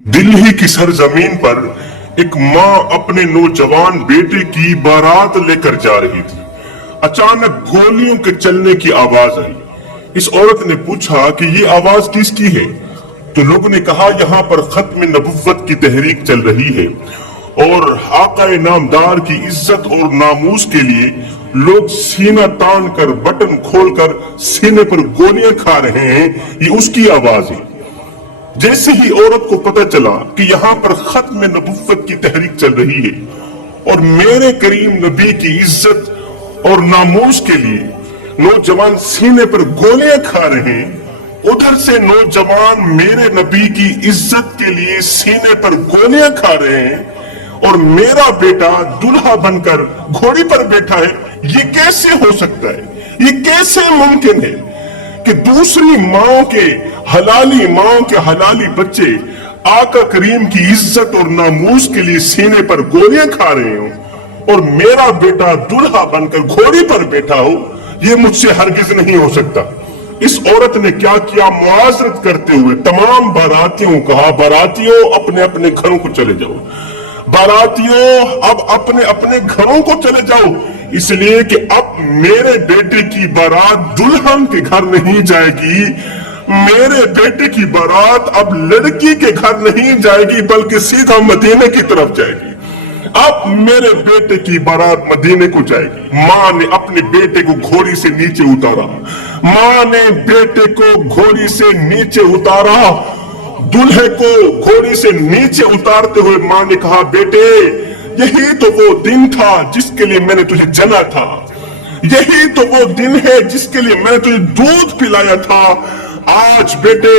दिल्ली की सरजमीन पर एक माँ अपने नौजवान बेटे की बारात लेकर जा रही थी। अचानक गोलियों के चलने की आवाज आई। इस औरत ने पूछा कि ये आवाज किसकी है? तो लोगों ने कहा यहाँ पर खत्म नबुव्वत की तहरीक चल रही है और आका नामदार की इज्जत और नामूस के लिए लोग सीना तान कर बटन खोलकर सीने पर गोलियां खा रहे हैं। ये उसकी आवाज है। जैसे ही औरत को पता चला कि यहाँ पर खत्म नबुव्वत की तहरीक चल रही है और मेरे करीम नबी की इज्जत और नामूस के लिए नौजवान सीने पर गोलियां खा रहे हैं, उधर से नौजवान मेरे नबी की इज्जत के लिए सीने पर गोलियां खा रहे हैं और मेरा बेटा दूल्हा बनकर घोड़ी पर बैठा है। ये कैसे हो सकता है? ये कैसे मुमकिन है कि दूसरी माओ के हलाली बच्चे आका करीम की इज्जत और नामूस के लिए सीने पर गोलियां खा रहे हो और मेरा बेटा दूल्हा बनकर घोड़ी पर बैठा हो? ये मुझसे हरगिज नहीं हो सकता। इस औरत ने क्या किया? मुआजरत करते हुए तमाम बारातियों को कहा, बारातियों अपने अपने घरों को चले जाओ, बारातियों अब अपने अपने घरों को चले जाओ, इसलिए कि अब मेरे बेटे की बारात दुल्हन के घर नहीं जाएगी, मेरे बेटे की बारात अब लड़की के घर नहीं जाएगी बल्कि सीधा मदीने की तरफ जाएगी। अब मेरे बेटे की बारात मदीने को जाएगी। माँ ने अपने बेटे को घोड़ी से नीचे उतारा, माँ ने बेटे को घोड़ी से नीचे उतारा। दूल्हे को घोड़ी से नीचे उतारते हुए माँ ने कहा, बेटे यही तो वो दिन था जिसके लिए मैंने तुझे जना था, यही तो वो दिन है जिसके लिए मैंने तुझे दूध पिलाया था। आज बेटे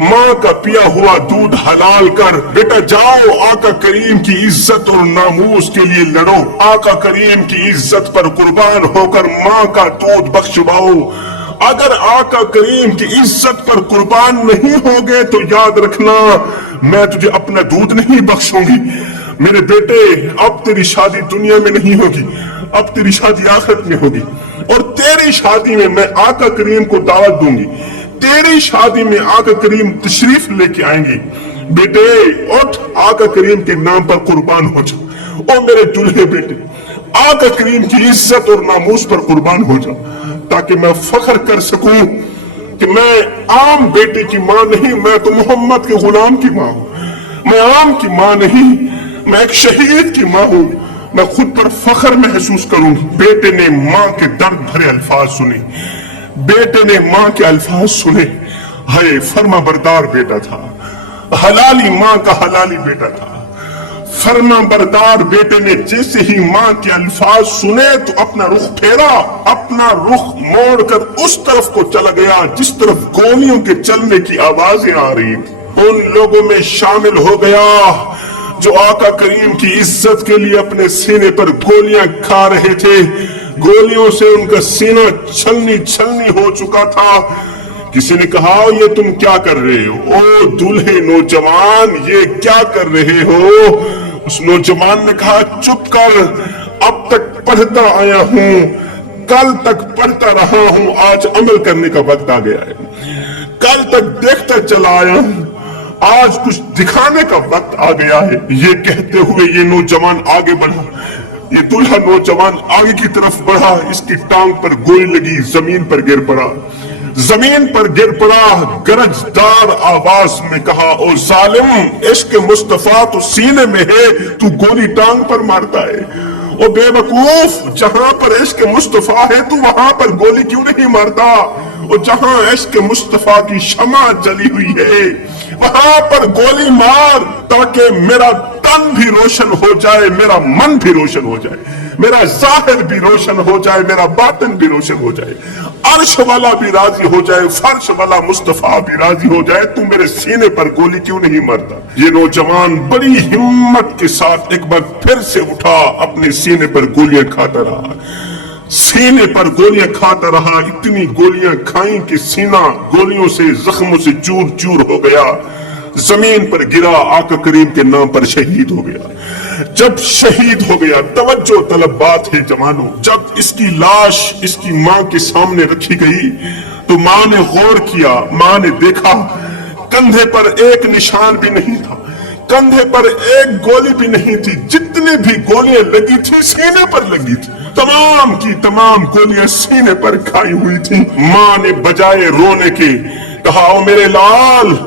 माँ का पिया हुआ दूध हलाल कर, बेटा जाओ आका करीम की इज्जत और नामूस के लिए लड़ो, आका करीम की इज्जत पर कुर्बान होकर माँ का दूध बख्शवाओ। अगर आका करीम की इज्जत पर कुर्बान नहीं होगे तो याद रखना मैं तुझे अपना दूध नहीं बख्शूंगी। मेरे बेटे अब तेरी शादी दुनिया में नहीं होगी, अब तेरी शादी आखिरत में होगी और तेरी शादी में मैं आका करीम को दावत दूंगी, तेरी शादी में आका करीम तशरीफ लेके आएंगे। बेटे उठ, आका करीम के नाम पर कुर्बान हो जा। ओ मेरे दूल्हे बेटे, आका करीम की इज्जत और नामूस पर कुर्बान हो जा, ताकि मैं फख्र कर सकूं कि मैं आम बेटे की माँ नहीं, मैं तो मोहम्मद के गुलाम की माँ हूं। मैं आम की माँ नहीं, मैं एक शहीद की माँ हूं। मैं खुद पर फख्र महसूस करूंगी। बेटे ने माँ के दर्द भरे अल्फाज सुने, बेटे ने माँ के अल्फाज सुने। हाय फर्मा बरदार बेटा था, हलाली माँ का हलाली बेटा था। फर्मा बरदार बेटे ने जैसे ही माँ के अल्फाज सुने तो अपना रुख फेरा, अपना रुख मोड़कर उस तरफ को चला गया जिस तरफ गोलियों के चलने की आवाजें आ रही थी। उन लोगों में शामिल हो गया जो आका करीम की इज्जत के लिए अपने सीने पर गोलियां खा रहे थे। गोलियों से उनका सीना छलनी छलनी हो चुका था। किसी ने कहा, ये तुम क्या कर रहे हो? ओ दूल्हे नौजवान, ये क्या कर रहे हो? उस नौजवान ने कहा, चुप कर, अब तक पढ़ता आया हूं, कल तक पढ़ता रहा हूं, आज अमल करने का वक्त आ गया है। कल तक देखता चला आया हूं, आज कुछ दिखाने का वक्त आ गया है। ये कहते हुए ये नौजवान आगे बढ़ा। ये दूल्हा नौजवान आगे की तरफ बढ़ा, इसकी टांग पर गोली लगी, जमीन पर गिर पड़ा, जमीन पर गिर पड़ा। गरजदार आवाज में कहा, ओ जालिम, इश्क मुस्तफा तो सीने में है, तू गोली टांग पर मारता है। ओ बेवकूफ, जहां पर इश्क मुस्तफा है तू वहां पर गोली क्यों नहीं मारता? और जहां इश्क मुस्तफा की शमा जली हुई है वहां पर गोली मार, ताकि मेरा तन भी रोशन हो जाए, मेरा मन भी रोशन हो जाए, मेरा जाहिर भी रोशन हो जाए, मेरा बातिन भी रोशन हो जाए, अर्श वाला भी राजी हो जाए, फर्श वाला मुस्तफा भी राजी हो जाए। तू मेरे सीने पर गोली क्यों नहीं मारता? ये नौजवान बड़ी हिम्मत के साथ एक बार फिर से उठा, अपने सीने पर गोलियां खाता रहा, सीने पर गोलियां खाता रहा। इतनी गोलियां खाई कि सीना गोलियों से, जख्मों से चूर चूर हो गया, जमीन पर गिरा, आका करीम के नाम पर शहीद हो गया। जब शहीद हो गया, तवज्जो तलब बात है जवानों, जब इसकी लाश इसकी माँ के सामने रखी गई तो माँ ने गौर किया, माँ ने देखा कंधे पर एक निशान भी नहीं था, कंधे पर एक गोली भी नहीं थी, जितनी भी गोलियां लगी थी सीने पर लगी थी, तमाम की तमाम गोलियां सीने पर खाई हुई थी। माँ ने बजाए रोने के कहा, ओ मेरे लाल,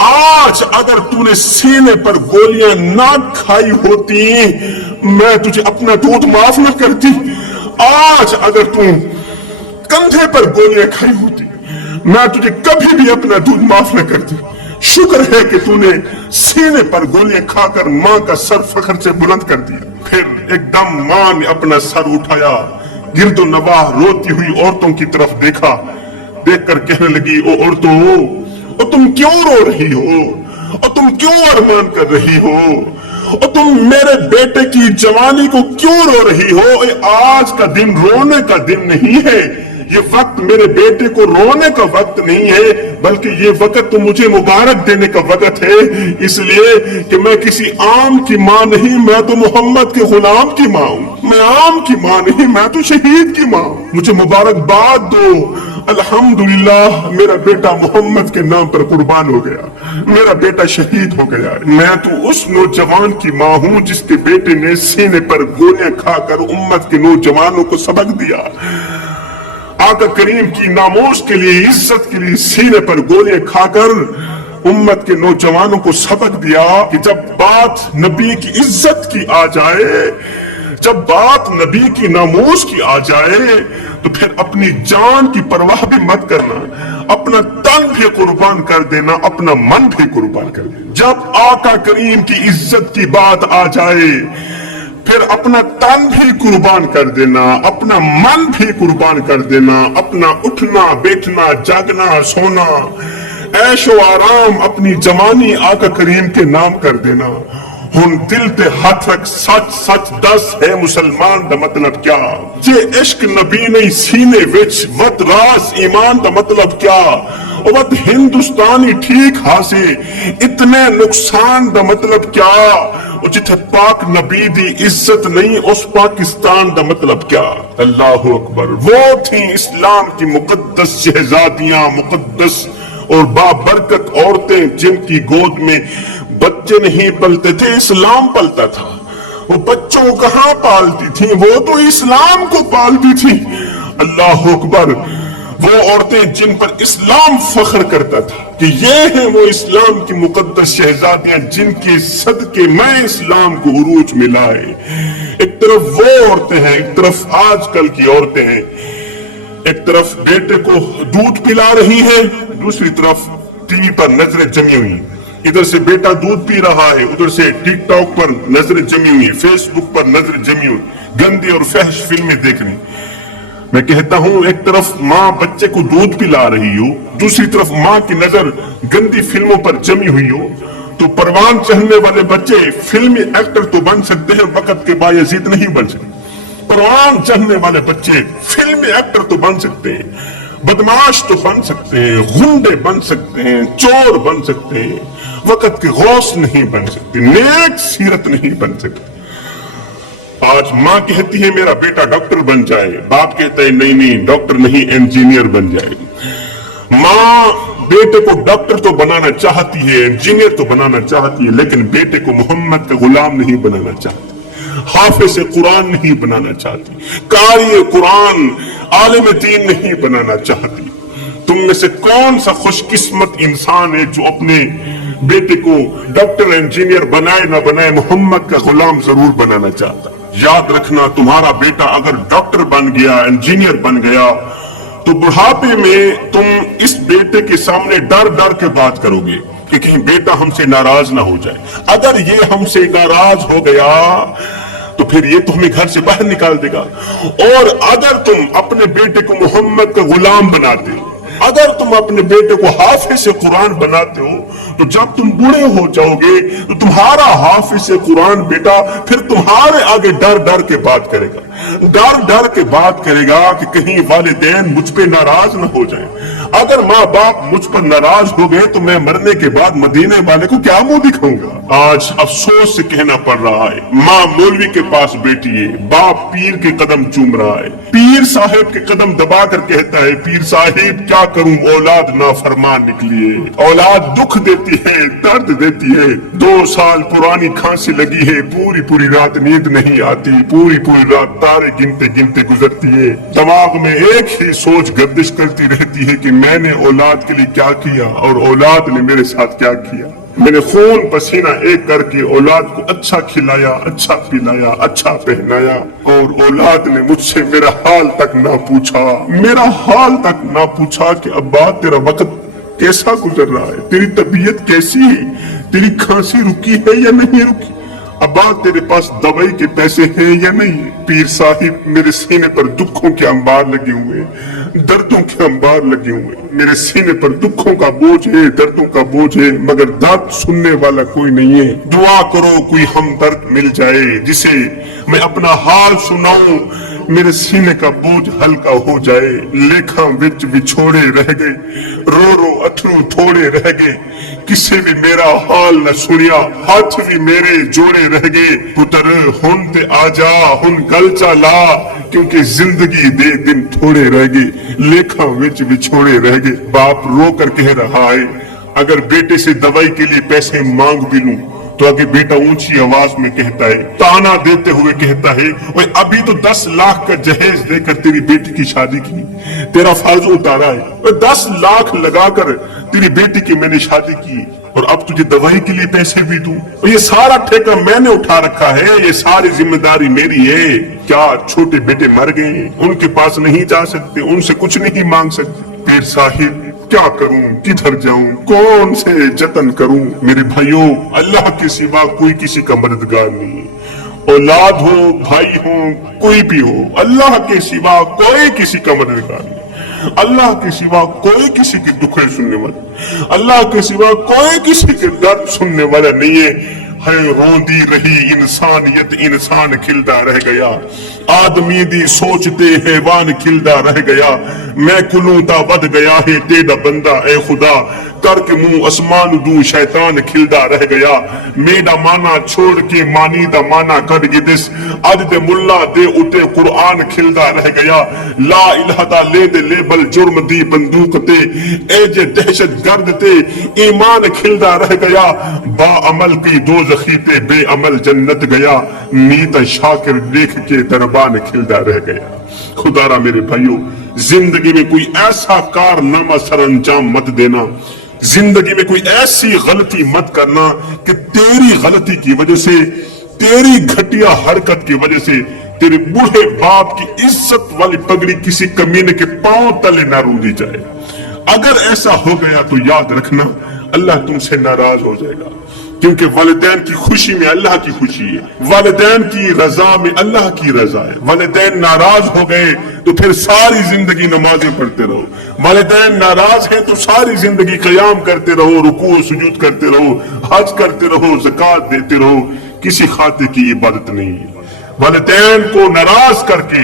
आज अगर तूने सीने पर गोलियां ना खाई होती, मैं तुझे अपना दूध माफ न करती। आज अगर तू कंधे पर गोलियां खाई होती, मैं तुझे कभी भी अपना दूध माफ न करती। शुक्र है कि तूने सीने पर गोलियां खाकर मां का सर फख्र से बुलंद कर दिया। फिर एकदम मां ने अपना सर उठाया, गिरदो नवाह रोती हुई औरतों की तरफ देखा, देखकर कहने लगी, ओ औरतों, और तुम क्यों रो रही हो, और तुम क्यों अरमान कर रही हो, और तुम मेरे बेटे की जवानी को क्यों रो रही हो? आज का दिन रोने का दिन नहीं है, ये वक्त मेरे बेटे को रोने का वक्त नहीं है, बल्कि ये वक्त तो मुझे मुबारक देने का वक्त है, इसलिए कि मैं किसी आम की माँ नहीं, मैं तो मोहम्मद के गुलाम की माँ हूँ। मैं आम की माँ नहीं, मैं तो शहीद की माँ हूँ। मुझे मुबारकबाद दो, अल्हम्दुलिल्लाह मेरा बेटा मोहम्मद के नाम पर कुर्बान हो गया, मेरा बेटा शहीद हो गया। मैं तो उस नौजवान की माँ हूँ जिसके बेटे ने सीने पर गोलियां खाकर उम्मत के नौजवानों को सबक दिया। आका करीम की नामोश के लिए, इज्जत के लिए सीने पर गोलियां खाकर उम्मत के नौजवानों को सबक दिया कि जब बात नबी की इज्जत की आ जाए, जब बात नबी की नामोश की आ जाए, तो फिर अपनी जान की परवाह भी मत करना, अपना तन भी कुर्बान कर देना, अपना मन भी कुर्बान कर देना। जब आका करीम की इज्जत की बात आ जाए, फिर अपना तन भी कुर्बान कर देना, अपना मन भी कुर्बान कर देना, अपना उठना बैठना जागना सोना ऐशो आराम अपनी जवानी आका करीम के नाम कर देना। हुन दिल ते हथ रख, सच सच दस है मुसलमान दा मतलब क्या? जे इश्क नबी नहीं सीने विच, वत रास ईमान दा मतलब क्या? वत हिंदुस्तानी ठीक हासे, इतने नुकसान दा मतलब क्या? जिथे पाक नबी दी इज्जत नहीं, उस पाकिस्तान दा मतलब क्या? अल्लाहु अकबर। वो थी इस्लाम की मुकद्दस शहजादियां, मुकद्दस और बाबरकत औरतें जिनकी गोद में बच्चे नहीं पलते थे, इस्लाम पलता था। वो बच्चों को कहां पालती थी? वो तो इस्लाम को पालती थी। अल्लाह अकबर। वो औरतें जिन पर इस्लाम फख्र करता था कि ये हैं वो इस्लाम की मुकद्दस शहजादियां जिनके सदके मैं इस्लाम को उरूज में लाए। एक तरफ वो औरतें हैं, एक तरफ आजकल की औरतें हैं। एक तरफ बेटे को दूध पिला रही है, दूसरी तरफ टीवी पर नजरें जमी हुई। इधर से बेटा दूध पी रहा है, उधर से टिकटॉक पर नजरें जमी हुई, फेसबुक पर नजरें जमी हुई, गंदी और फहश फिल्में देख रही। मैं कहता हूं, एक तरफ माँ बच्चे को दूध पिला रही हो, दूसरी तरफ माँ की नजर गंदी फिल्मों पर जमी हुई हो, तो परवान चढ़ने वाले बच्चे फिल्मी एक्टर तो बन सकते हैं, वक्त के बायजीद नहीं बन सकते। परवान चढ़ने वाले बच्चे फिल्मी एक्टर तो बन सकते हैं, बदमाश तो बन सकते हैं, गुंडे बन सकते हैं, चोर बन सकते हैं, वक्त के गौस नहीं बन सकते, नेक सीरत नहीं बन सकते। आज माँ कहती है मेरा बेटा डॉक्टर बन जाए, बाप कहता है नहीं नहीं डॉक्टर नहीं इंजीनियर बन जाए। माँ बेटे को डॉक्टर तो बनाना चाहती है, इंजीनियर तो बनाना चाहती है, लेकिन बेटे को मोहम्मद का गुलाम नहीं बनाना चाहती, हाफिज़ कुरान नहीं बनाना चाहती, कारी कुरान आलिम दीन नहीं बनाना चाहती। तुम में से कौन सा खुशकिस्मत इंसान है जो अपने बेटे को डॉक्टर इंजीनियर बनाए ना बनाए मोहम्मद का गुलाम जरूर बनाना चाहता। याद रखना, तुम्हारा बेटा अगर डॉक्टर बन गया, इंजीनियर बन गया, तो बुढ़ापे में तुम इस बेटे के सामने डर डर के बात करोगे कि कहीं बेटा हमसे नाराज ना हो जाए। अगर ये हमसे नाराज हो गया तो फिर ये तो हमें घर से बाहर निकाल देगा। और अगर तुम अपने बेटे को मोहम्मद का गुलाम बनाते हो, अगर तुम अपने बेटे को हाफिज़ कुरान बनाते हो, तो जब तुम बूढ़े हो जाओगे तो तुम्हारा हाफिज़ कुरान बेटा फिर तुम्हारे आगे डर डर के बात करेगा। डर डर के बात करेगा कि कहीं वालिदैन मुझ पे नाराज न हो जाएं। अगर माँ बाप मुझ पर नाराज हो गए तो मैं मरने के बाद मदीने वाले को क्या मुंह दिखाऊंगा। आज अफसोस से कहना पड़ रहा है, माँ मौलवी के पास बैठी है, बाप पीर के कदम चूम रहा है, पीर साहिब के कदम दबा कर कहता है, पीर साहिब क्या करूं, औलाद नाफरमान निकली है, औलाद दुख देती है, दर्द देती है, 2 साल पुरानी खांसी लगी है, पूरी पूरी रात नींद नहीं आती, पूरी पूरी रात तारे गिनते गिनते गुजरती है, दिमाग में एक ही सोच गर्दिश करती रहती है कि मैंने औलाद के लिए क्या किया और औलाद ने मेरे साथ क्या किया। मैंने खून पसीना एक करके औलाद को अच्छा खिलाया, अच्छा पिलाया, अच्छा पहनाया, और औलाद ने मुझसे मेरा हाल तक ना पूछा, मेरा हाल तक ना पूछा कि अब्बा तेरा वक्त कैसा गुजर रहा है, तेरी तबीयत कैसी है, तेरी खांसी रुकी है या नहीं रुकी, अब्बा तेरे पास दवाई के पैसे हैं या नहीं। पीर साहिब मेरे सीने पर दुखों के अंबार लगे हुए, दर्दों के अंबार लगे हुए, मेरे सीने पर दुखों का बोझ है, दर्दों का बोझ है, मगर दर्द सुनने वाला कोई नहीं है। दुआ करो कोई हमदर्द मिल जाए जिसे मैं अपना हाल सुनाऊं, मेरे सीने का बोझ हल्का हो जाए। लेखा विच विछोड़े रह गए, रो रो अथरू थोड़े रह गए, किसी भी मेरा हाल न सुनिया, हाथ भी मेरे जोड़े रह गए। पुत्र हुन ते आजा, हुन गल ला, क्योंकि जिंदगी दे दिन थोड़े रह गए, लेखा विच विछोड़े रह गए। बाप रो कर कह रहा है, अगर बेटे से दवाई के लिए पैसे मांग भी लूं तो आगे बेटा ऊंची आवाज में कहता है, ताना देते हुए कहता है, ओए अभी तो 10 लाख का जहेज देकर तेरी बेटी की शादी की, तेरा फर्ज उतारा है, 10 लाख लगाकर तेरी बेटी की मैंने शादी की, और अब तुझे दवाई के लिए पैसे भी दूं, और ये सारा ठेका मैंने उठा रखा है, ये सारी जिम्मेदारी मेरी है। क्या छोटे बेटे मर गए, उनके पास नहीं जा सकते, उनसे कुछ नहीं मांग सकते। पीर साहिब क्या करूं, किधर जाऊं, कौन से जतन करूं। मेरे भाइयों, अल्लाह के सिवा कोई किसी का मददगार नहीं है। औलाद हो, भाई हो, कोई भी हो, अल्लाह के सिवा कोई किसी का मददगार नहीं। अल्लाह के सिवा कोई किसी के दुख सुनने वाला, अल्लाह के सिवा कोई किसी के दर्द सुनने वाला नहीं है। रोंदी रही इंसानियत, इंसान खिलदा रह गया, आदमी दी सोचते हैवान खिलदा रह गया। मैं कुलूता बद गया है तेरा बंदा ए खुदा, करके मुंह आसमान दू शैतान खिलदा रह गया। मेरा माना छोड़ के मानी दा माना कर गिदिस, अज दे मुल्ला दे उते कुरान खिलदा रह गया। ला इलाहा दा ले दे लेबल जुर्म दी बंदूक ते, ए जे दहशत गर्द ते ईमान खिलदा रह गया। बा अमल की दो जखीते बेअमल जन्नत गया, मीत शाकिर देख के दरबान खिलदा रह गया। खुदारा मेरे भाइयों, जिंदगी में कोई ऐसा कारनामा सर अंजाम मत देना, जिंदगी में कोई ऐसी गलती मत करना कि तेरी गलती की वजह से, तेरी घटिया हरकत की वजह से तेरे बूढ़े बाप की इज्जत वाली पगड़ी किसी कमीने के पांव तले ना रूंधी जाए। अगर ऐसा हो गया तो याद रखना, अल्लाह तुमसे नाराज हो जाएगा, क्योंकि वालिदैन की खुशी में अल्लाह की खुशी है, वालिदैन की रजा में अल्लाह की रजा है। वालिदैन नाराज हो गए तो फिर सारी जिंदगी नमाजें पढ़ते रहो, वालिदैन नाराज है तो सारी जिंदगी क़याम करते रहो, रुकू सुजूद करते रहो, हज करते रहो, ज़कात देते रहो, किसी खाते की इबादत नहीं है। वालिदैन को नाराज करके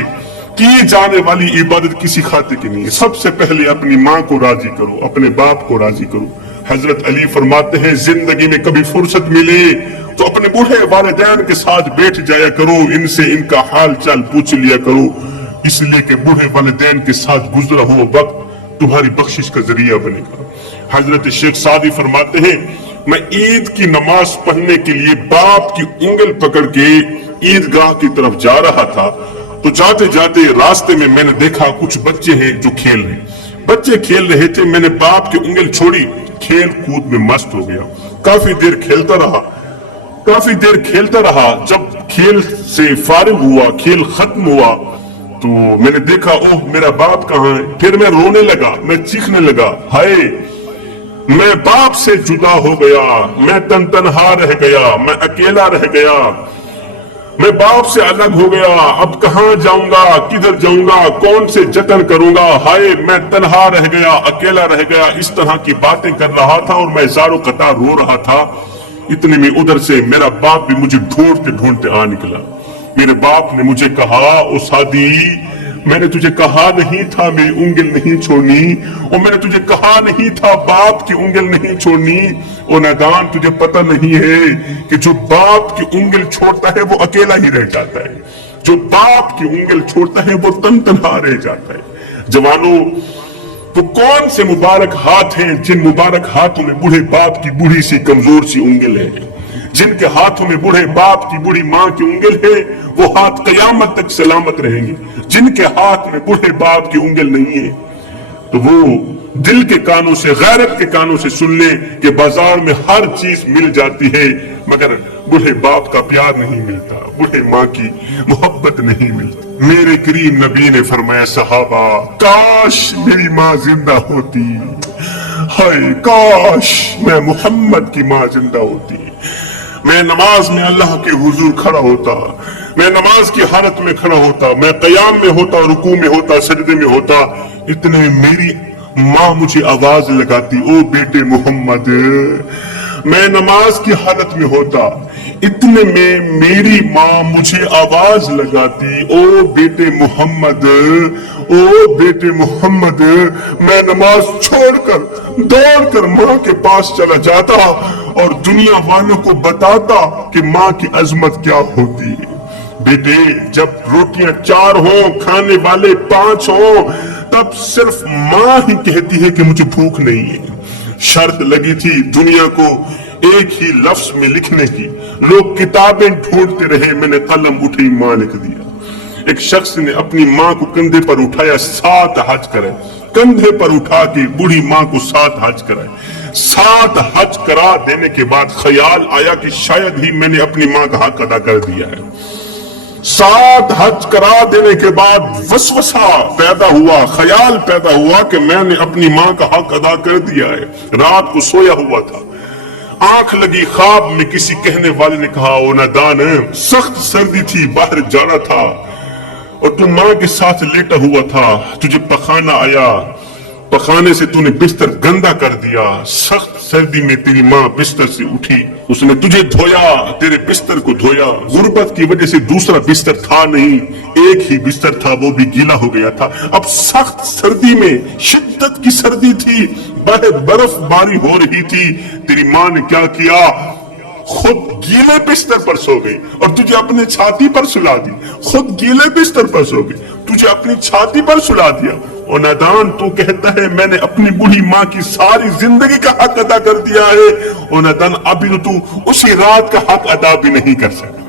की जाने वाली इबादत किसी खाते की नहीं है। सबसे पहले अपनी माँ को राजी करो, अपने बाप को राजी करो। हजरत अली फरमाते हैं, जिंदगी में कभी फुर्सत मिले तो अपने बूढ़े वालिदैन के साथ बैठ जाया करो, इनसे इनका हाल चाल पूछ लिया करो, इसलिए कि बूढ़े वालिदैन के साथ गुजरा हुआ वक्त तुम्हारी बख्शिश का जरिया बनेगा। हजरत शेख सादी फरमाते हैं, मैं ईद की नमाज पढ़ने के लिए बाप की उंगल पकड़ के ईदगाह की तरफ जा रहा था, तो जाते जाते रास्ते में मैंने देखा कुछ बच्चे हैं जो खेल रहे, बच्चे खेल रहे थे। मैंने बाप की उंगल छोड़ी, खेल कूद में मस्त हो गया, काफी देर खेलता रहा। जब खेल से फारिग हुआ, खेल खत्म हुआ, तो मैंने देखा, ओह मेरा बाप कहाँ है। फिर मैं रोने लगा, मैं चीखने लगा, हाय मैं बाप से जुदा हो गया, मैं तनहा रह गया, मैं अकेला रह गया, मैं बाप से अलग हो गया, अब कहाँ जाऊंगा, किधर जाऊंगा, कौन से जतन करूंगा, हाय मैं तन्हा रह गया, अकेला रह गया। इस तरह की बातें कर रहा था और मैं ज़ारो कतार रो रहा था। इतने में उधर से मेरा बाप भी मुझे ढूंढते ढूंढते आ निकला। मेरे बाप ने मुझे कहा, ओ सादी, मैंने तुझे कहा नहीं था मेरी उंगल नहीं छोड़नी, और मैंने तुझे कहा नहीं था बाप की उंगल नहीं छोड़नी। ओ नादान, तुझे पता नहीं है कि जो बाप की उंगल छोड़ता है वो अकेला ही रह जाता है, जो बाप की उंगल छोड़ता है वो तनहा रह जाता है। जवानों, वो कौन से मुबारक हाथ हैं जिन मुबारक हाथों में बूढ़े बाप की बूढ़ी सी कमजोर सी उंगल है, जिनके हाथों में बूढ़े बाप की बूढ़ी माँ की उंगल है, वो हाथ कयामत तक सलामत रहेंगे। जिनके हाथ में बूढ़े बाप की उंगल नहीं है, तो वो दिल के कानों से, गैरत के कानों से सुन ले कि बाजार में हर चीज मिल जाती है, मगर बूढ़े बाप का प्यार नहीं मिलता, बूढ़े माँ की मोहब्बत नहीं मिलती। मेरे करीम नबी ने फरमाया, सहाबा, काश मेरी माँ जिंदा होती, हाय काश मैं मोहम्मद की माँ जिंदा होती, मैं नमाज में अल्लाह के हुजूर खड़ा होता, मैं नमाज की हालत में खड़ा होता, मैं कयाम में होता, रुकू में होता, सजदे में होता, इतने में मेरी माँ मुझे आवाज लगाती, ओ बेटे मोहम्मद। मैं नमाज की हालत में होता, इतने में मेरी माँ मुझे आवाज लगाती, ओ बेटे मोहम्मद, ओ बेटे मोहम्मद। मैं नमाज छोड़कर दौड़कर माँ के पास चला जाता और दुनिया वालों को बताता कि माँ की अजमत क्या होती है। बेटे, जब रोटियां 4 हों, खाने वाले 5 हों, तब सिर्फ माँ ही कहती है कि मुझे भूख नहीं है। शर्त लगी थी दुनिया को एक ही लफ्ज में लिखने की, लोग किताबें ढूंढते रहे, मैंने कलम उठी, माँ लिख दिया। एक शख्स ने अपनी माँ को कंधे पर उठाया, 7 हज करे, कंधे पर उठा के बूढ़ी माँ को 7 हज कराए। 7 हज करा देने के बाद ख्याल आया कि शायद ही मैंने अपनी माँ का हक अदा कर दिया है। 7 हज करा देने के बाद वसवसा पैदा हुआ, ख्याल पैदा हुआ कि मैंने अपनी माँ का हक अदा कर दिया है। रात को सोया हुआ था, आंख लगी, ख्वाब में किसी कहने वाले ने कहा, ओ नादान, सख्त सर्दी थी, बाहर जाना था और तू माँ के साथ लेटा हुआ था, तुझे पखाना आया, पखाने से तूने बिस्तर गंदा कर दिया। सख्त सर्दी में तेरी माँ बिस्तर से उठी, उसने तुझे धोया, तेरे बिस्तर को धोया। गुर्बत की वजह से दूसरा बिस्तर था नहीं, एक ही बिस्तर था, वो भी गीला हो गया था। अब सख्त सर्दी में, शिद्दत की सर्दी थी, बाहर बर्फबारी हो रही थी, तेरी माँ ने क्या किया, खुद गीले बिस्तर पर सो गई और तुझे अपने छाती पर सुला दी। खुद गीले बिस्तर पर सो गई, तुझे अपनी छाती पर सुला दिया। और नादान, तू कहता है मैंने अपनी बूढ़ी माँ की सारी जिंदगी का हक अदा कर दिया है, और नादान, अभी तो तू उसी रात का हक अदा भी नहीं कर सकता।